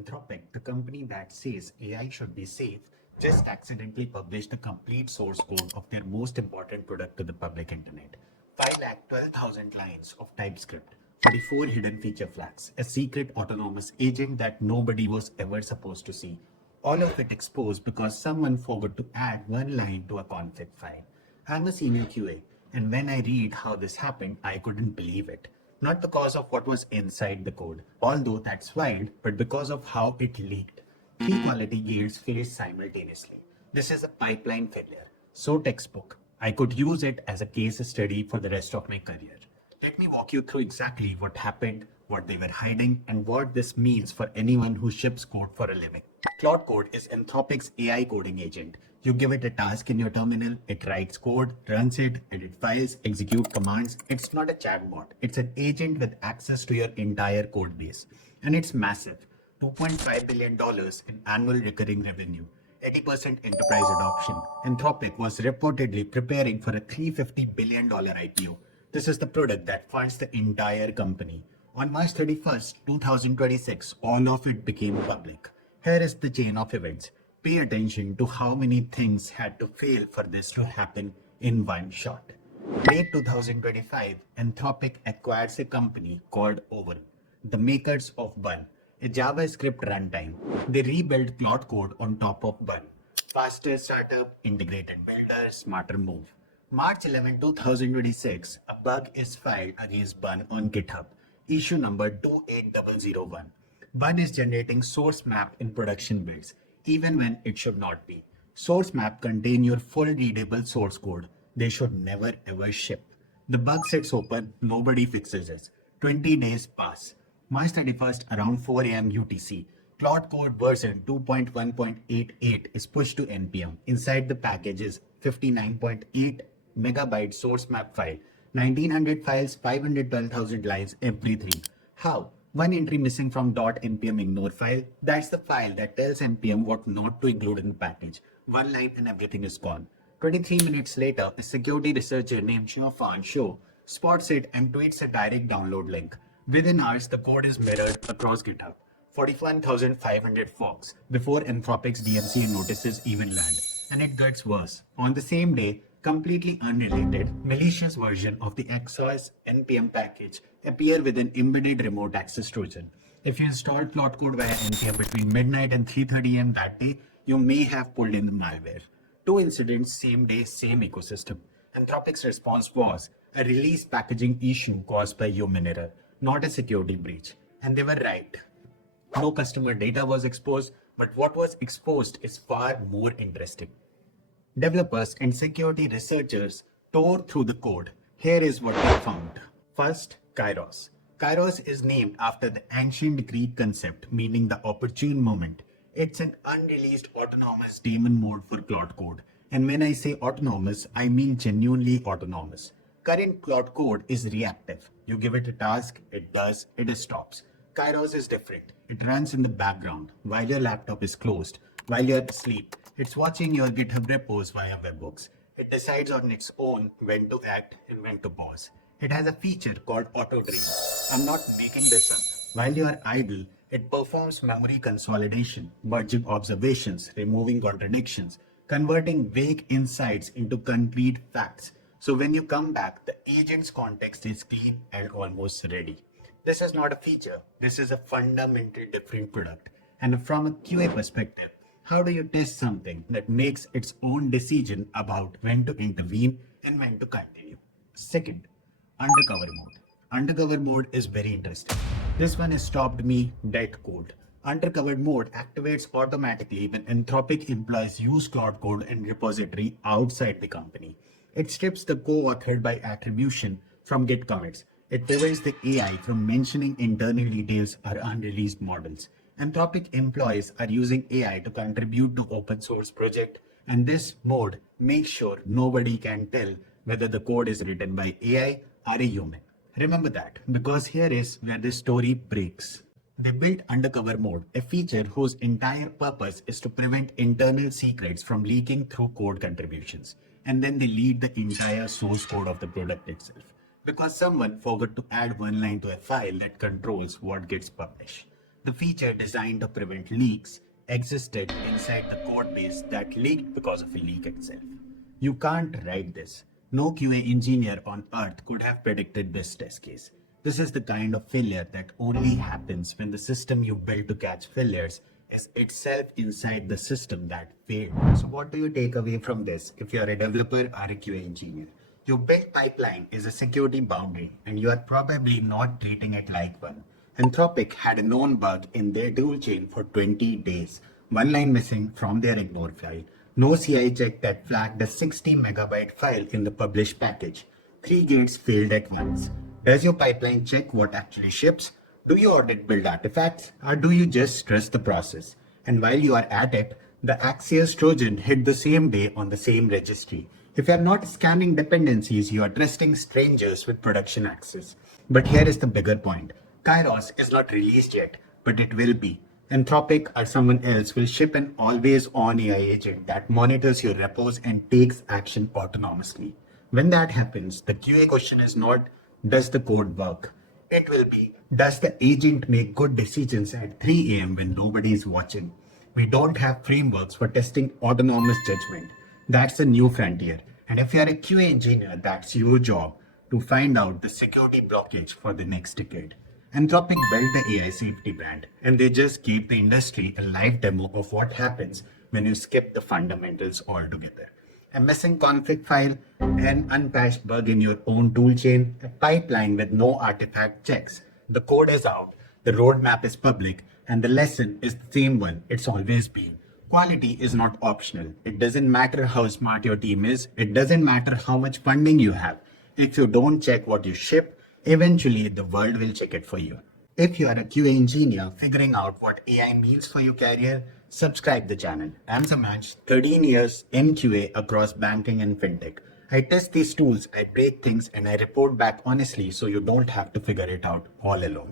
Anthropic, the company that says AI should be safe, just accidentally published the complete source code of their most important product to the public internet. 5,12,000 lines of TypeScript, 44 hidden feature flags, a secret autonomous agent that nobody was ever supposed to see. All of it exposed because someone forgot to add one line to a config file. I'm a senior QA, and when I read how this happened, I couldn't believe it. Not because of what was inside the code, although that's wild, but because of how it leaked. Three quality yields failed simultaneously. This is a pipeline failure. So textbook. I could use it as a case study for the rest of my career. Let me walk you through exactly what happened, what they were hiding, and what this means for anyone who ships code for a living. Claude Code is Anthropic's AI coding agent. You give it a task in your terminal, it writes code, runs it, edit files, execute commands. It's not a chatbot. It's an agent with access to your entire code base. And it's massive. $2.5 billion in annual recurring revenue. 80% enterprise adoption. Anthropic was reportedly preparing for a $350 billion IPO. This is the product that funds the entire company. On March 31st, 2026, all of it became public. Here is the chain of events. Pay attention to how many things had to fail for this to happen in one shot. Late 2025, Anthropic acquires a company called Over, the makers of Bun, a JavaScript runtime. They rebuilt Claude Code on top of Bun. Faster startup, integrated builder, smarter move. March 11, 2026, a bug is filed against Bun on GitHub, issue number 28001. Bun is generating source map in production builds, even when it should not be. Source map contain your full readable source code. They should never ever ship. The bug sits open, nobody fixes it. 20 days pass. March 31st, around 4 a.m. UTC, Claude Code version 2.1.88 is pushed to NPM. Inside the package is 59.8 megabyte source map file, 1900 files, 512,000 lines, MP3. How? One entry missing from .npmignore file. That's the file that tells npm what not to include in the package. One line and everything is gone. 23 minutes later, a security researcher named Xiaofan Shou spots it and tweets a direct download link. Within hours, the code is mirrored across GitHub. 41,500 forks before Anthropic's DMCA notices even land. And it gets worse. On the same day, completely unrelated, malicious version of the XOS npm package appear with an embedded remote access Trojan. If you installed Claude Code via npm between midnight and 3:30 am that day, you may have pulled in the malware. Two incidents, same day, same ecosystem. Anthropic's response was a release packaging issue caused by human error, not a security breach. And they were right. No customer data was exposed, but what was exposed is far more interesting. Developers and security researchers tore through the code. Here is what they found. First, Kairos. Kairos is named after the ancient Greek concept meaning the opportune moment. It's an unreleased autonomous daemon mode for Claude Code. And when I say autonomous, I mean genuinely autonomous. Current Claude Code is reactive. You give it a task, it does, it stops. Kairos is different. It runs in the background while your laptop is closed, while you're asleep. It's watching your GitHub repos via webhooks. It decides on its own when to act and when to pause. It has a feature called autoDream. I'm not making this up. While you are idle, it performs memory consolidation, merging observations, removing contradictions, converting vague insights into concrete facts. So when you come back, the agent's context is clean and almost ready. This is not a feature. This is a fundamentally different product. And from a QA perspective, how do you test something that makes its own decision about when to intervene and when to continue? Second, Undercover Mode. Undercover Mode is very interesting. This one has stopped me dead cold. Undercover Mode activates automatically when Anthropic employees use Claude Code and repository outside the company. It strips the co-authored by attribution from Git commits. It prevents the AI from mentioning internal details or unreleased models. Anthropic employees are using AI to contribute to open source project, and this mode makes sure nobody can tell whether the code is written by AI or a human. Remember that, because here is where the story breaks. They built Undercover Mode, a feature whose entire purpose is to prevent internal secrets from leaking through code contributions. And then they lead the entire source code of the product itself, because someone forgot to add one line to a file that controls what gets published. The feature designed to prevent leaks existed inside the code base that leaked because of a leak itself. You can't write this. No QA engineer on earth could have predicted this test case. This is the kind of failure that only happens when the system you built to catch failures is itself inside the system that failed. So what do you take away from this if you're a developer or a QA engineer? Your build pipeline is a security boundary and you are probably not treating it like one. Anthropic had a known bug in their toolchain for 20 days. One line missing from their ignore file. No CI check that flagged a 60 megabyte file in the publish package. 3 gates failed at once. Does your pipeline check what actually ships? Do you audit build artifacts? Or do you just trust the process? And while you are at it, the Axios Trojan hit the same day on the same registry. If you are not scanning dependencies, you are trusting strangers with production access. But here is the bigger point. Kairos is not released yet, but it will be. Anthropic or someone else will ship an always-on AI agent that monitors your repos and takes action autonomously. When that happens, the QA question is not, does the code work? It will be, does the agent make good decisions at 3 a.m. when nobody is watching? We don't have frameworks for testing autonomous judgment. That's a new frontier. And if you are a QA engineer, that's your job to find out the security blockage for the next decade. Anthropic built the AI safety brand, and they just gave the industry a live demo of what happens when you skip the fundamentals altogether. A missing config file, an unpatched bug in your own toolchain, a pipeline with no artifact checks. The code is out, the roadmap is public, and the lesson is the same one it's always been. Quality is not optional. It doesn't matter how smart your team is. It doesn't matter how much funding you have. If you don't check what you ship, eventually the world will check it for you. If you are a QA engineer figuring out what AI means for your career, subscribe the channel. I'm Samaj, 13 years in QA across banking and fintech. I test these tools, I break things, and I report back honestly so you don't have to figure it out all alone.